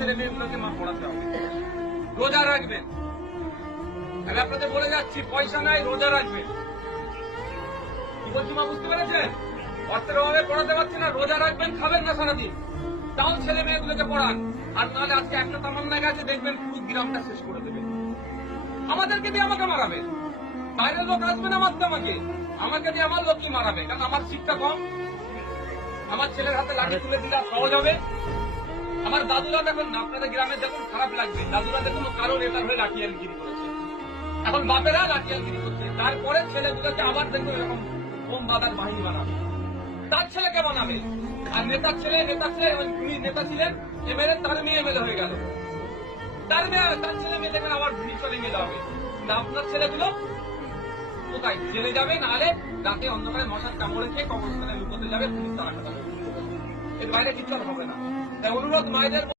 ছেলে মেয়েগুলোকে মা পড়াতে হবে। রোজা রাখবেন। আমি আপনাদের বলে যাচ্ছি, পয়সা নাই, রোজা রাখবেন। কি বলছি মা, বুঝতে পেরেছেন? অর্থের অভাবে পড়াতে পারছি না, রোজা রাখবেন, খাবেন না সারাদিন। তাও ছেলে মেয়েগুলোকে পড়ান। আর নাহলে আজকে একটা তামান্না গেছে, দেখবেন পুরো গ্রামটা শেষ করে দেবে। আমাদেরকে দিয়ে আমাকে মারাবে বাইরের লোক আসবে না মারতে আমাকে। আমাকে দিয়ে আমার লোককে মারাবে, কারণ আমার শিক্ষা কম। আমার ছেলের হাতে লাঠি তুলে দিলে সহজ হবে। আমার দাদুরা দেখুন না, আপনাদের গ্রামে দেখুন খারাপ লাগবে। দাদুরা দেখুন কারও নেতার হয়ে লাঠিয়ালগিরি করেছে। এখন বাপেরা লাঠিয়ালগিরি করছে। তারপরে ছেলেগুলোকে আবার দেখুন এরকম বোম বাঁধার বাহিনী বানাবে। তার ছেলেকে বানাবে। আর নেতার ছেলে নেতার ছেলে উনি নেতা ছিলেন এমএলএ তার মেয়ে এমএলএ হয়ে গেল। তার মেয়ে তার ছেলে মেয়ে দেখবেন আবার চলে নিয়ে যাবে তা আপনার ছেলেগুলো কোথায়? জেলে যাবে নাহলে রাতে অন্ধকারে মশার কামড়ে খেয়ে কবরস্থানে লুকোতে যাবে পুলিশ তারা খাটাবে এর বাইরে কিছু হবে না। তাই অনুরোধ মায়েদের